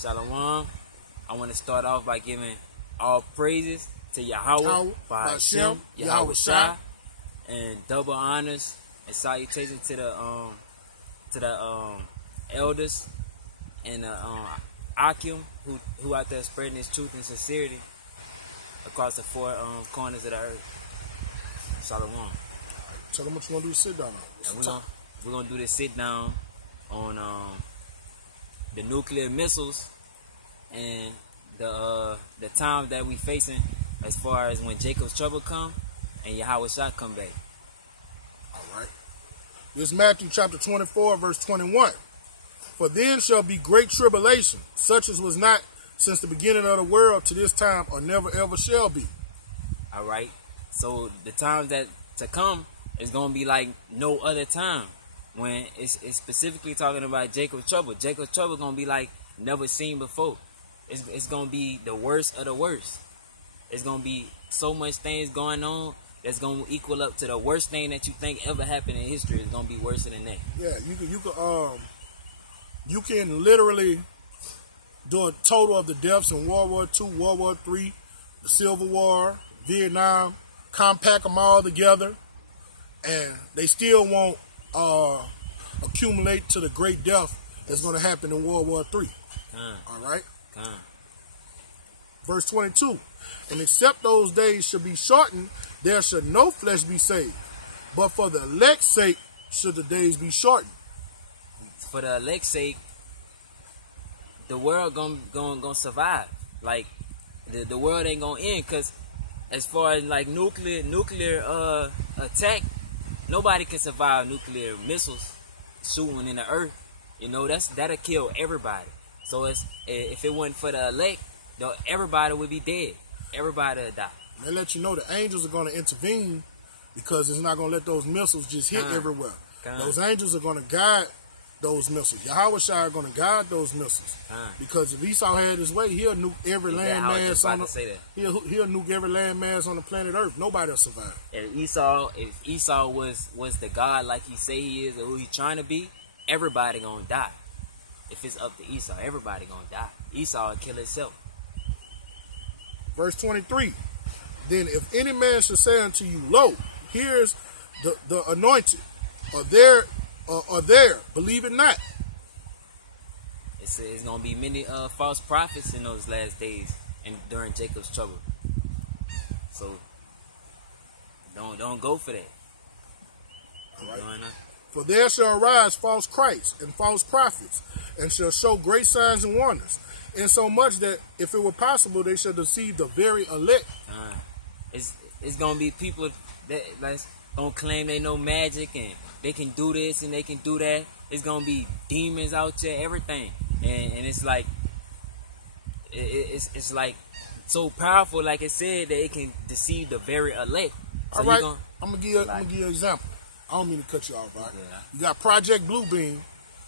Shalom. I want to start off by giving all praises to Yahweh, Ba'ashem, Yahweh Shah, and double honors and salutations to the elders and Akim who out there spreading his truth and sincerity across the four corners of the earth. Shalom. Tell them what you want to do to sit down on. We're gonna do this sit down on the nuclear missiles and the time that we facing as far as when Jacob's trouble come and Yahweh Shah come back. Alright. This is Matthew chapter 24, verse 21. For then shall be great tribulation, such as was not since the beginning of the world to this time, or never ever shall be. Alright. So the time that to come is gonna be like no other time. When it's specifically talking about Jacob's trouble. Jacob's trouble gonna be like never seen before. It's gonna be the worst of the worst. It's gonna be so much things going on that's gonna equal up to the worst thing that you think ever happened in history. It's gonna be worse than that. Yeah, you can literally do a total of the deaths in World War II, World War III, the Civil War, Vietnam, compact them all together, and they still won't accumulate to the great death that's going to happen in World War III. All right? Verse 22. And except those days should be shortened, there should no flesh be saved. But for the elect's sake should the days be shortened. For the elect's sake, the world gonna survive. Like the world ain't gonna end, because as far as like nuclear attack, nobody can survive nuclear missiles shooting in the earth. You know, that'll kill everybody. So if it wasn't for the elect, everybody would be dead. Everybody would die. They let you know the angels are going to intervene, because it's not going to let those missiles just hit everywhere. Those angels are going to guide those missiles. Yahweh Shai are going to guide those missiles. Because if Esau had his way, he'll nuke every landmass on he'll nuke every landmass on the planet Earth. Nobody will if Esau was the God like he say he is or who he trying to be, everybody gonna die. If it's up to Esau, everybody gonna die. Esau will kill himself. Verse 23. Then if any man shall say unto you, lo, here's the anointed, or there, believe it not. It's gonna be many false prophets in those last days and during Jacob's trouble. So don't go for that. All right. For there shall arise false Christs and false prophets, and shall show great signs and wonders, insomuch that if it were possible, they shall deceive the very elect. It's gonna be people that's gonna claim they know magic and they can do this and they can do that. It's gonna be demons out there, everything, and it's like it's like so powerful, like it said, that it can deceive the very elect. So all right, I'm gonna give you an example. I don't mean to cut you off, right? Yeah. You got Project Bluebeam.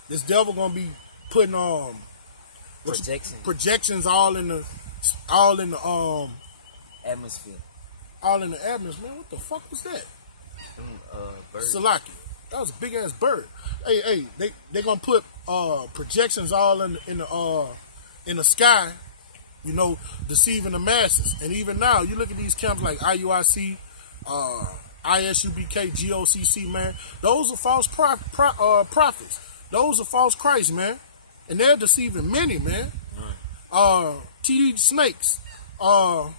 This devil gonna be putting projections all in the atmosphere. All in the atmosphere. Man, what the fuck was that? Birds. Salaki. That was a big ass bird. Hey, they gonna put projections all in the sky, you know, deceiving the masses. And even now, you look at these camps like IUIC, ISUBK, GOCC, man. Those are false prophets. Those are false Christs, man. And they're deceiving many, man. TD Snakes, Joel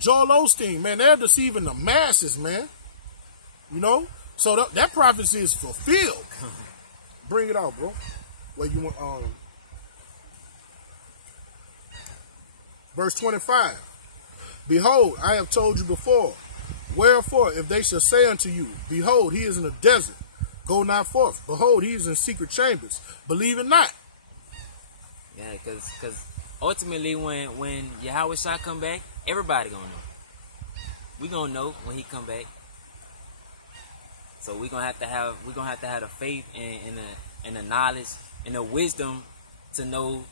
Osteen, man, they're deceiving the masses, man. You know? So that prophecy is fulfilled. Bring it out, bro. Where you want verse 25. Behold, I have told you before. Wherefore, if they shall say unto you, behold, he is in a desert, go not forth. Behold, he is in secret chambers, believe it not. Yeah, because ultimately when Yahweh Shah come back, everybody gonna know. We gonna know when he come back. So we're gonna have to have the faith and the knowledge and the wisdom to know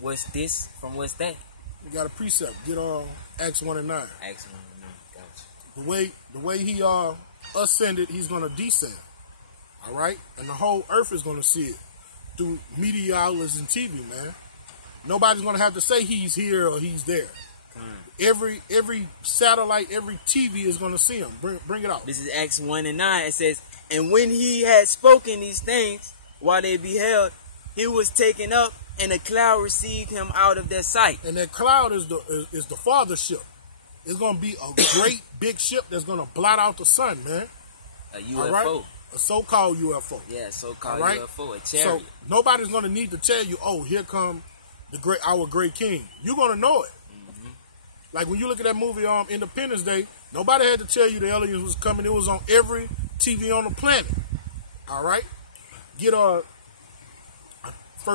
what's this from what's that. We got a precept. Get Acts 1 and 9. Acts 1 and 9. Gotcha. The way he ascended, he's gonna descend. All right, and the whole earth is gonna see it. through media outlets and TV, man. Nobody's gonna have to say he's here or he's there. Every satellite, every TV is gonna see him. Bring it out. This is Acts 1:9. It says, and when he had spoken these things, while they beheld, he was taken up, and a cloud received him out of their sight. And that cloud is the Father ship. It's gonna be a great big ship that's gonna blot out the sun, man. A UFO. All right? A so-called UFO. Yeah, so-called right? UFO. A chariot. So nobody's gonna need to tell you, oh, here come our great king. You're gonna know it. Like when you look at that movie Independence Day, nobody had to tell you the aliens was coming. It was on every TV on the planet. All right? Get 1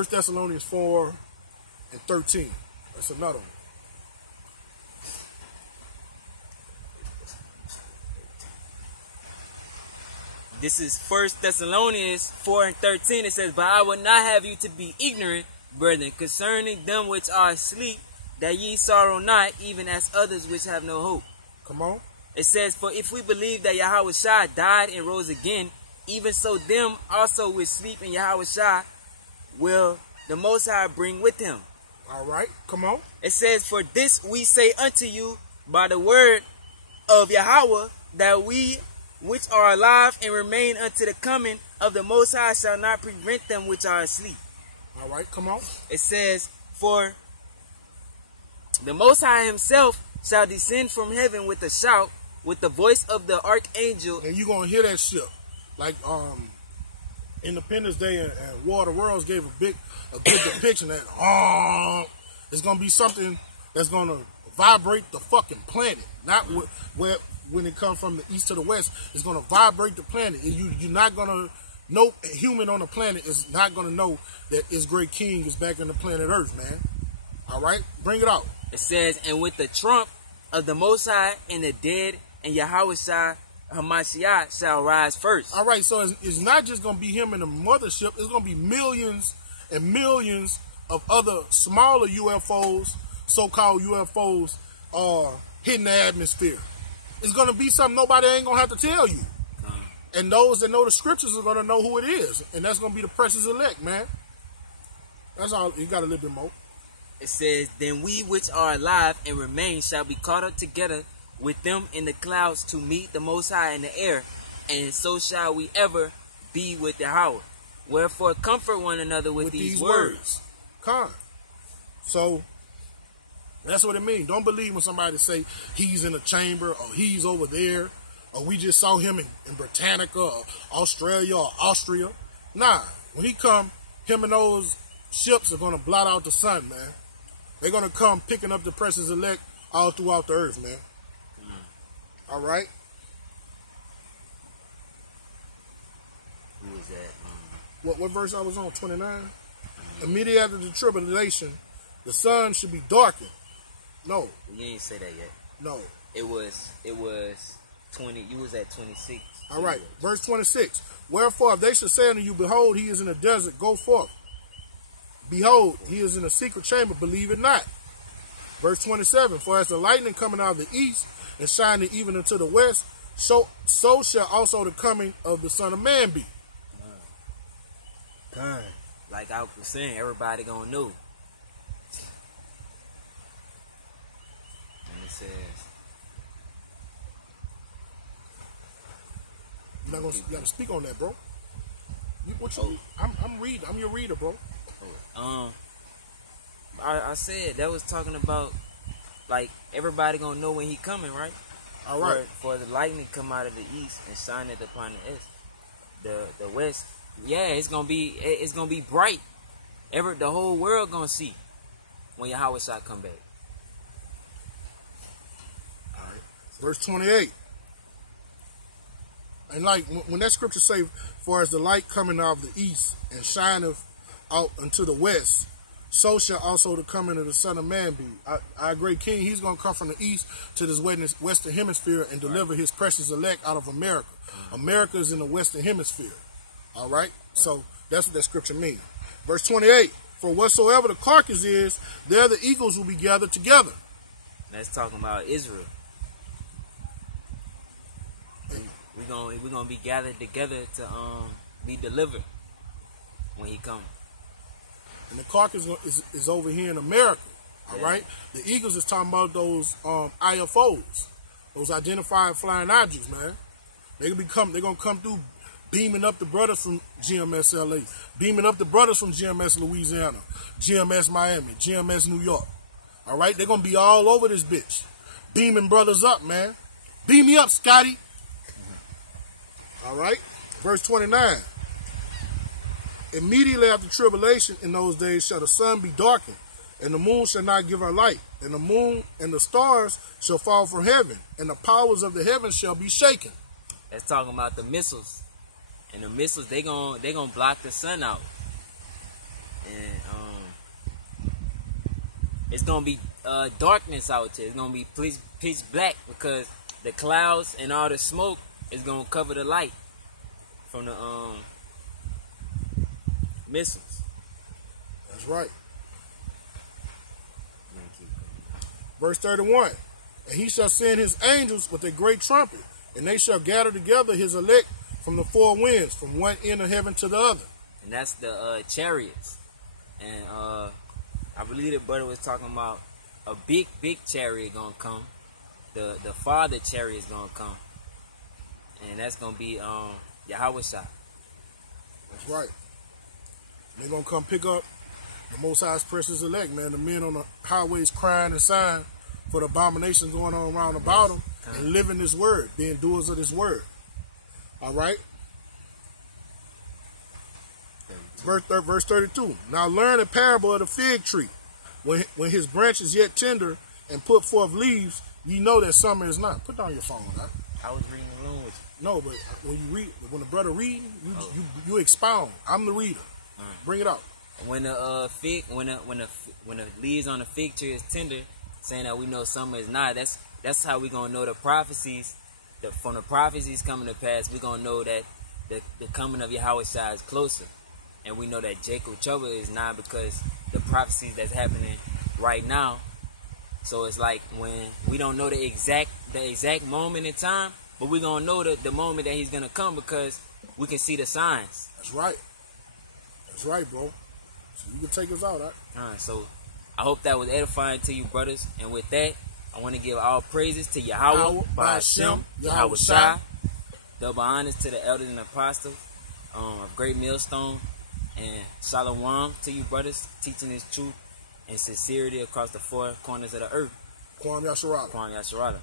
Thessalonians 4:13. That's another one. This is 1 Thessalonians 4:13. It says, but I would not have you to be ignorant, brethren, concerning them which are asleep, that ye sorrow not, even as others which have no hope. Come on. It says, for if we believe that Yahushua died and rose again, even so them also which sleep in Yahushua will the Most High bring with him. All right, come on. It says, for this we say unto you by the word of Yahweh, that we which are alive and remain unto the coming of the Most High shall not prevent them which are asleep. All right, come on. It says, for the Most High himself shall descend from heaven with a shout, with the voice of the archangel. And you're going to hear that ship. Like Independence Day and War of the Worlds gave a good depiction that it's going to be something that's going to vibrate the fucking planet. Not when it comes from the east to the west, it's going to vibrate the planet. And you're not going to, no human on the planet is not going to know that his great king is back on the planet Earth, man. All right? Bring it out. It says, and with the trump of the Most High and the dead and Yahushua Hamashiach shall rise first. All right, so it's not just going to be him and the mothership. It's going to be millions and millions of other smaller UFOs, so-called UFOs, hitting the atmosphere. It's going to be something nobody ain't going to have to tell you. And those that know the scriptures are going to know who it is. And that's going to be the precious elect, man. That's all. You got a little bit more. It says, then we which are alive and remain shall be caught up together with them in the clouds to meet the Most High in the air, and so shall we ever be with Yahweh. Wherefore comfort one another with these words. So that's what it means. Don't believe when somebody say he's in a chamber or he's over there or we just saw him in Britannica or Australia or Austria. Nah, when he come, him and those ships are going to blot out the sun, man. They're going to come picking up the precious elect all throughout the earth, man. All right? Who was that? What verse I was on? 29? Immediately after the tribulation, the sun should be darkened. No. You ain't say that yet. No. It was 20. You was at 26. All right. Verse 26. Wherefore, if they should say unto you, behold, he is in the desert, go forth. Behold, he is in a secret chamber, believe it not. Verse 27. For as the lightning coming out of the east and shining even unto the west, so shall also the coming of the Son of Man be. Like I was saying, everybody gonna know. And it says, you gotta speak on that, bro. I'm reading. I'm your reader, bro. I said that was talking about like everybody gonna know when he coming, right? All right. For the lightning come out of the east and shine it upon the east, the west. Yeah, it's gonna be bright. The whole world gonna see when Yahweh shot come back. All right. Verse 28. And like when that scripture say, for as the light coming out of the east and shineth out unto the west, so shall also the coming of the Son of Man be. Our great King, he's going to come from the east to this western hemisphere and deliver his precious elect out of America. America is in the western hemisphere. All right? So that's what that scripture means. Verse 28, for whatsoever the carcass is, there the eagles will be gathered together. That's talking about Israel. We're gonna be gathered together to be delivered when he comes. and the carcass is over here in America. All right, the Eagles is talking about those IFOs, those identified flying objects, man. They're gonna come through, beaming up the brothers from GMS LA, beaming up the brothers from GMS Louisiana, GMS Miami, GMS New York. All right, they're gonna be all over this bitch, beaming brothers up, man. Beam me up, Scotty. All right, verse 29. Immediately after tribulation in those days shall the sun be darkened, and the moon shall not give her light, and the moon and the stars shall fall from heaven, and the powers of the heavens shall be shaken. That's talking about the missiles, and the missiles they gonna block the sun out, and it's gonna be darkness out there. It's gonna be pitch black because the clouds and all the smoke is gonna cover the light from the missiles. That's right. Verse 31. And he shall send his angels with a great trumpet, and they shall gather together his elect from the four winds, from one end of heaven to the other. And that's the chariots. And I believe the brother was talking about a big chariot gonna come. The father chariot is gonna come. And that's gonna be Yahushua. That's right. They're gonna come pick up the Most High's precious elect, man. The men on the highways crying and sighing for the abominations going on around about them, and living this word, being doers of this word. All right. Verse 32. Now learn a parable of the fig tree. When his branch is yet tender and put forth leaves, you know that summer is not. Put down your phone, huh? I was reading along with you. No, but when the brother read, you expound. I'm the reader. Bring it out. When the when the leaves on the fig tree is tender, saying that we know summer is not. That's how we gonna know the prophecies. From the prophecies coming to pass, we gonna know that the coming of Yahushua is closer, and we know that Jacob trouble is not because the prophecies that's happening right now. So it's like when we don't know the exact moment in time, but we gonna know the moment that he's gonna come because we can see the signs. That's right. That's right, bro. So you can take us out, huh? So I hope that was edifying to you, brothers. And with that, I want to give all praises to Yahweh, Ba'ashem, Yahushua. Double honors to the elders and apostles of Great Millstone. And Shalom to you, brothers, teaching this truth and sincerity across the four corners of the earth. Kwam Yasharala. Kwam Yasharala.